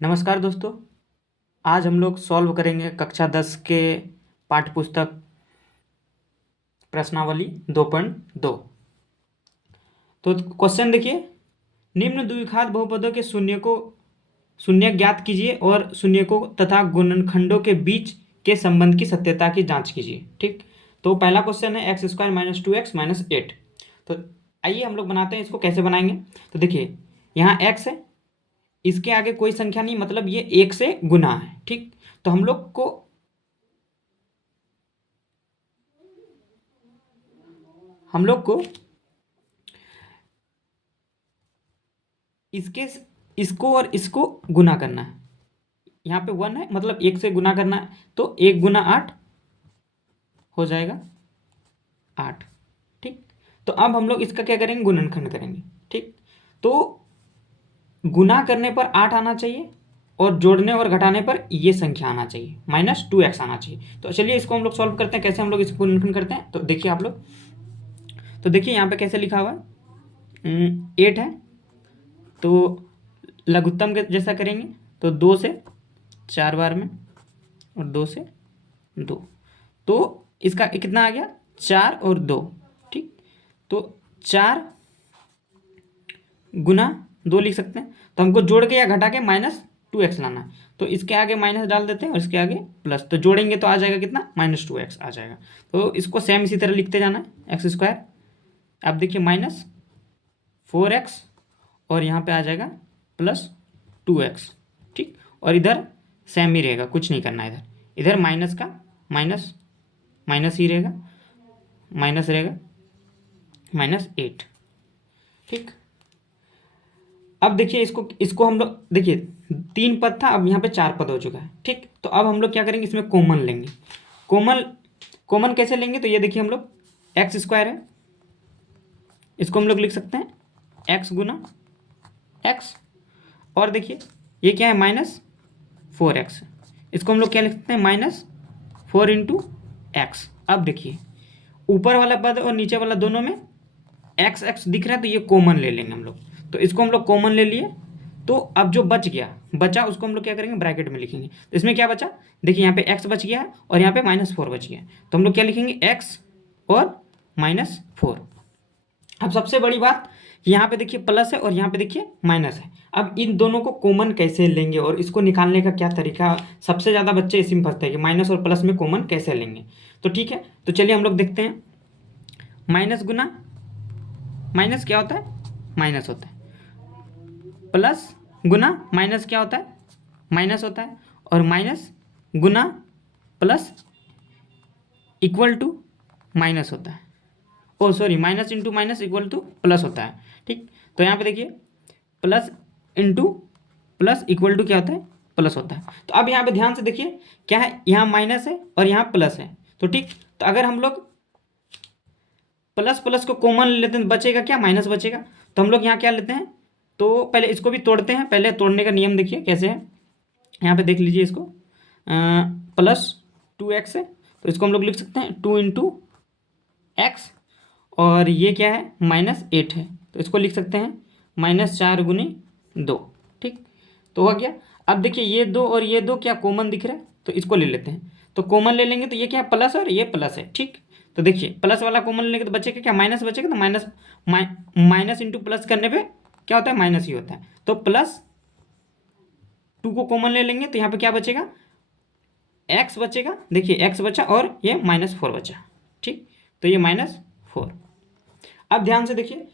नमस्कार दोस्तों। आज हम लोग सॉल्व करेंगे कक्षा 10 के पाठ्य पुस्तक प्रश्नावली 2.2। तो क्वेश्चन देखिए, निम्न द्विघात बहुपदों के शून्य ज्ञात कीजिए और शून्यकों तथा गुणनखंडों के बीच के संबंध की सत्यता की जांच कीजिए। ठीक, तो पहला क्वेश्चन है x² - 2x - 8। तो आइए हम लोग बनाते हैं इसको। कैसे बनाएंगे? तो देखिए, यहाँ x है, इसके आगे कोई संख्या नहीं, मतलब ये 1 से गुना है। ठीक, तो हम लोग को इसको और इसको गुना करना है। यहाँ पे 1 है, मतलब 1 से गुना करना है, तो 1 × 8 हो जाएगा 8। ठीक, तो अब हम लोग इसका क्या करेंगे? गुणनखंड करेंगे। ठीक, तो गुना करने पर 8 आना चाहिए और जोड़ने और घटाने पर ये संख्या आना चाहिए, -2x आना चाहिए। तो चलिए इसको हम लोग सॉल्व करते हैं। कैसे हम लोग इसको गुणनखंड करते हैं, तो देखिए आप लोग। तो देखिए यहाँ पे कैसे लिखा हुआ है, 8 है, तो लघुत्तम के जैसा करेंगे, तो 2 से 4 बार में और 2 से 2, तो इसका कितना आ गया? 4 और 2। ठीक, तो 4 गुना 2 लिख सकते हैं। तो हमको जोड़ के या घटा के -2x लाना है, तो इसके आगे माइनस डाल देते हैं और इसके आगे प्लस, तो जोड़ेंगे तो आ जाएगा कितना? -2x आ जाएगा। तो इसको सेम इसी तरह लिखते जाना है, x²। अब देखिए -4x और यहाँ पे आ जाएगा +2x। ठीक, और इधर सेम ही रहेगा, कुछ नहीं करना है। इधर माइनस का माइनस माइनस ही रहेगा, माइनस रहेगा -8। ठीक, अब देखिए इसको हम लोग, देखिए 3 पद था, अब यहाँ पे 4 पद हो चुका है। ठीक, तो अब हम लोग क्या करेंगे? इसमें कॉमन लेंगे। कॉमन कैसे लेंगे? तो ये देखिए, हम लोग x² है, इसको हम लोग लिख सकते हैं x गुना x। और देखिए ये क्या है? -4x। इसको हम लोग क्या लिख सकते हैं? -4 × x। अब देखिए ऊपर वाला पद और नीचे वाला दोनों में x दिख रहा है, तो ये कॉमन ले लेंगे हम लोग। तो इसको हम लोग कॉमन ले लिए, तो अब जो बचा उसको हम लोग क्या करेंगे? ब्रैकेट में लिखेंगे। तो इसमें क्या बचा? देखिए यहाँ पे x बच गया है और यहाँ पे -4 बच गया है, तो हम लोग क्या लिखेंगे? x और -4। अब सबसे बड़ी बात, यहाँ पे देखिए प्लस है और यहाँ पे देखिए माइनस है। अब इन दोनों को कॉमन कैसे लेंगे और इसको निकालने का क्या तरीका? सबसे ज़्यादा बच्चे इसी में फंसते हैं कि माइनस और प्लस में कॉमन कैसे लेंगे। तो ठीक है, तो चलिए हम लोग देखते हैं। माइनस गुना माइनस क्या होता है? माइनस होता है। प्लस गुना माइनस क्या होता है? माइनस होता है। और माइनस गुना प्लस इक्वल टू माइनस होता है। Oh sorry, minus into minus equal to plus होता है। ठीक, तो यहाँ पे देखिए plus into plus equal to क्या होता है? प्लस होता है। तो अब यहाँ पे ध्यान से देखिए, क्या है? यहाँ माइनस है और यहाँ प्लस है। तो ठीक, तो अगर हम लोग प्लस प्लस को कॉमन लेते हैं, बचेगा क्या? माइनस बचेगा। तो हम लोग यहाँ क्या लेते हैं? तो पहले इसको भी तोड़ते हैं। पहले तोड़ने का नियम देखिए कैसे है, यहाँ पे देख लीजिए इसको। +2x है, तो इसको हम लोग लिख सकते हैं 2 × x। और ये क्या है? -8 है, तो इसको लिख सकते हैं -4 × 2। ठीक, तो हो गया। अब देखिए ये 2 और ये 2 क्या कॉमन दिख रहा है? तो इसको ले लेते हैं। तो कॉमन ले लेंगे तो ये क्या है? प्लस और ये प्लस है। ठीक, तो देखिए प्लस वाला कॉमन लेंगे तो बचेगा क्या? माइनस बचेगा। तो माइनस इंटू प्लस करने पे क्या होता है? माइनस ही होता है। तो +2 को कॉमन ले लेंगे तो यहाँ पे क्या बचेगा? x बचेगा। देखिए x बचा और ये -4 बचा। ठीक, तो ये -4। अब ध्यान से देखिए,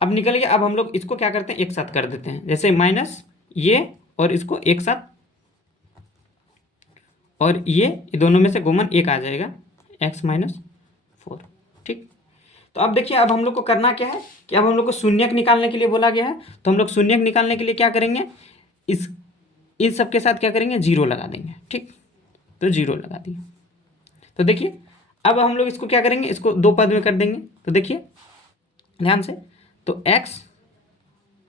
अब निकल गया। अब हम लोग इसको क्या करते हैं? एक साथ कर देते हैं। जैसे माइनस ये और इसको एक साथ, और ये दोनों में से कॉमन एक आ जाएगा, x -4। ठीक, तो अब देखिए, अब हम लोग को करना क्या है कि अब हम लोग को शून्यक निकालने के लिए बोला गया है। तो हम लोग शून्यक निकालने के लिए क्या करेंगे? इस सब के साथ क्या करेंगे? 0 लगा देंगे। ठीक, तो 0 लगा दिए। तो देखिए अब हम लोग इसको क्या करेंगे? इसको 2 पद में कर देंगे। तो देखिए ध्यान से, तो x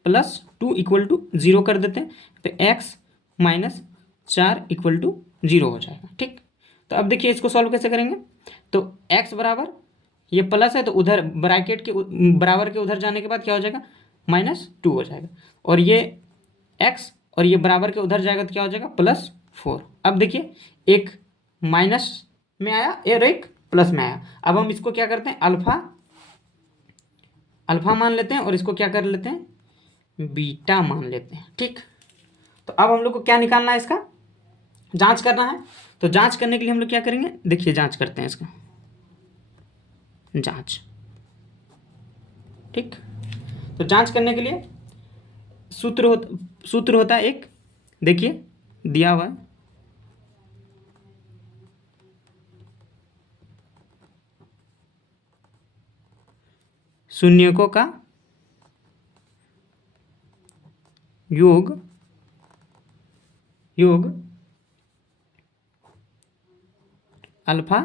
+2 = 0 कर देते हैं, तो x -4 = 0 हो जाएगा। ठीक, तो अब देखिए इसको सॉल्व कैसे करेंगे? तो x बराबर, ये प्लस है तो उधर ब्रैकेट के बराबर के उधर जाने के बाद क्या हो जाएगा? -2 हो जाएगा। और ये x और ये बराबर के उधर जाएगा तो क्या हो जाएगा +4। अब देखिए एक माइनस में आया और एक प्लस में आया। अब हम इसको क्या करते हैं अल्फा मान लेते हैं और इसको क्या कर लेते हैं बीटा मान लेते हैं। ठीक, तो अब हम लोग को क्या निकालना है, इसका जांच करना है। तो जांच करने के लिए हम लोग क्या करेंगे, देखिए जांच करते हैं इसका जांच। ठीक, तो जांच करने के लिए सूत्र होता है एक, देखिए दिया हुआ है, शून्यकों का योग अल्फा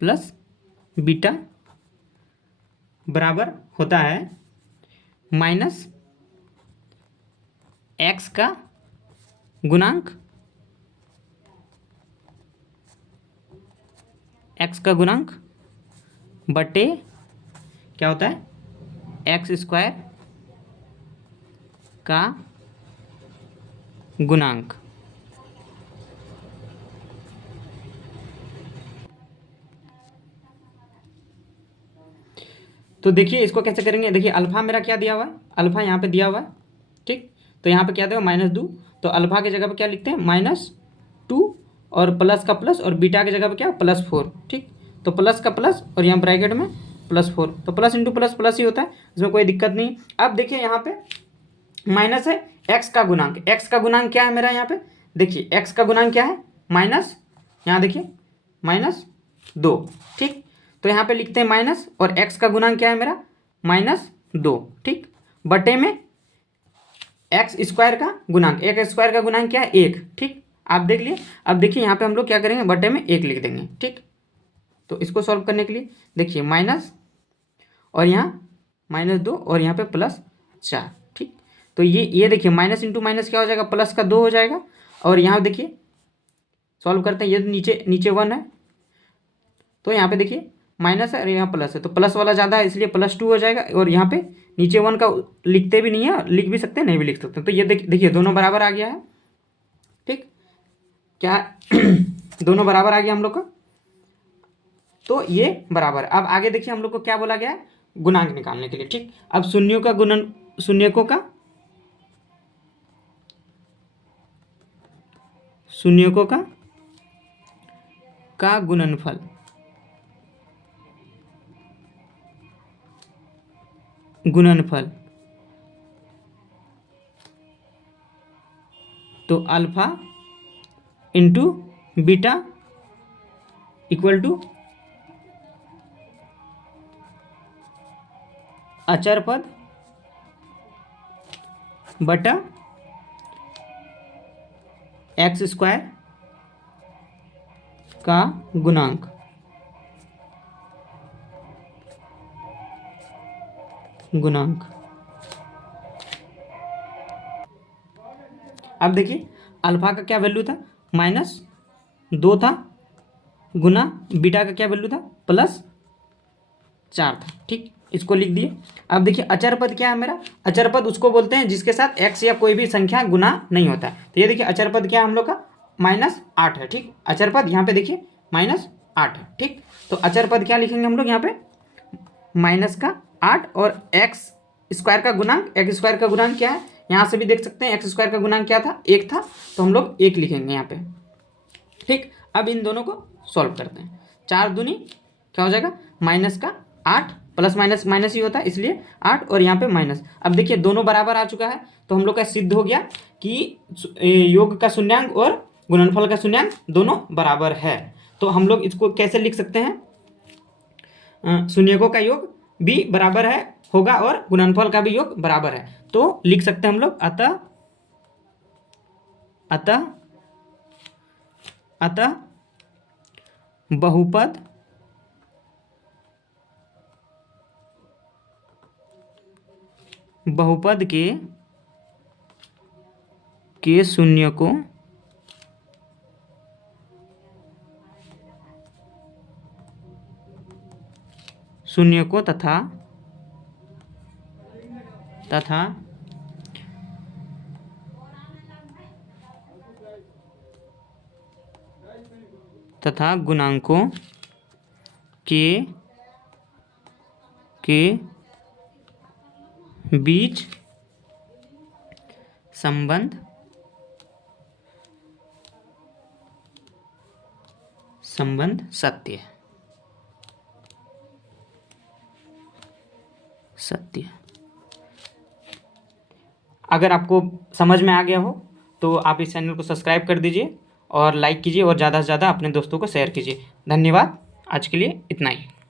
प्लस बीटा बराबर होता है माइनस एक्स का गुणांक बटे क्या होता है एक्स स्क्वायर का गुणांक। तो देखिए इसको कैसे करेंगे, देखिए अल्फा मेरा क्या दिया हुआ है, अल्फा यहाँ पे दिया हुआ है। ठीक, तो यहाँ पे क्या दिया हुआ -2, तो अल्फा की जगह पे क्या लिखते हैं -2 और प्लस का प्लस और बीटा की जगह पे क्या +4। ठीक, तो प्लस का प्लस और यहाँ ब्रैकेट में +4, तो प्लस इंटू प्लस प्लस ही होता है, इसमें कोई दिक्कत नहीं। अब देखिए यहाँ पे माइनस है एक्स का गुणांक, एक्स का गुणांक क्या है मेरा यहाँ पे, देखिए एक्स का गुणांक क्या है माइनस, यहाँ देखिए -2। ठीक, तो यहाँ पे लिखते हैं माइनस और एक्स का गुणांक क्या है मेरा -2। ठीक, बटे में एक्स स्क्वायर का गुणांक, एक्स स्क्वायर का गुणांक क्या है 1। ठीक, आप देख लिए। अब देखिए यहाँ पे हम लोग क्या करेंगे बटे में 1 लिख देंगे। ठीक, तो इसको सॉल्व करने के लिए देखिए माइनस और यहाँ -2 और यहाँ पे +4। ठीक, तो ये देखिए माइनस इंटू माइनस क्या हो जाएगा प्लस का 2 हो जाएगा। और यहाँ देखिए सॉल्व करते हैं, ये नीचे 1 है, तो यहाँ पे देखिए माइनस है और यहाँ प्लस है, तो प्लस वाला ज़्यादा है इसलिए +2 हो जाएगा। और यहाँ पे नीचे 1 का लिखते भी नहीं है, लिख भी सकते हैं नहीं भी लिख सकते हैं, तो ये देखिए दोनों बराबर आ गया है। ठीक, क्या दोनों बराबर आ गया हम लोग का, तो ये बराबर। अब आगे देखिए हम लोग को क्या बोला गया है गुणांक निकालने के लिए। ठीक, अब शून्यकों का गुणनफल, तो alpha into beta equal to अचर पद बटा एक्स स्क्वायर का गुणांक। अब देखिए अल्फा का क्या वैल्यू था -2 था, गुना बीटा का क्या वैल्यू था +4 था। ठीक, इसको लिख दिए। अब देखिए अचर पद क्या है मेरा, अचर पद उसको बोलते हैं जिसके साथ x या कोई भी संख्या गुना नहीं होता है। तो ये देखिए अचर पद क्या है हम लोग का -8 है। ठीक, अचर पद यहाँ पे देखिए -8 है। ठीक, तो अचर पद क्या लिखेंगे हम लोग यहाँ पे -8 और एक्स स्क्वायर का गुणांक क्या है, यहाँ से भी देख सकते हैं एक्स स्क्वायर का गुणांक क्या था 1 था, तो हम लोग 1 लिखेंगे यहाँ पे। ठीक, अब इन दोनों को सॉल्व करते हैं, 4 दूनी क्या हो जाएगा -8 प्लस माइनस माइनस ही होता है इसलिए 8 और यहाँ पे माइनस। अब देखिए दोनों बराबर आ चुका है, तो हम लोग का सिद्ध हो गया कि योग का शून्यांक और गुणनफल का शून्यांक दोनों बराबर है। तो हम लोग इसको कैसे लिख सकते हैं, शून्यकों का योग भी बराबर है होगा और गुणनफल का भी योग बराबर है, तो लिख सकते हैं हम लोग अतः बहुपद के शून्यकों तथा तथा गुणांकों के बीच संबंध सत्य है। अगर आपको समझ में आ गया हो तो आप इस चैनल को सब्सक्राइब कर दीजिए और लाइक कीजिए और ज़्यादा से ज़्यादा अपने दोस्तों को शेयर कीजिए। धन्यवाद। आज के लिए इतना ही।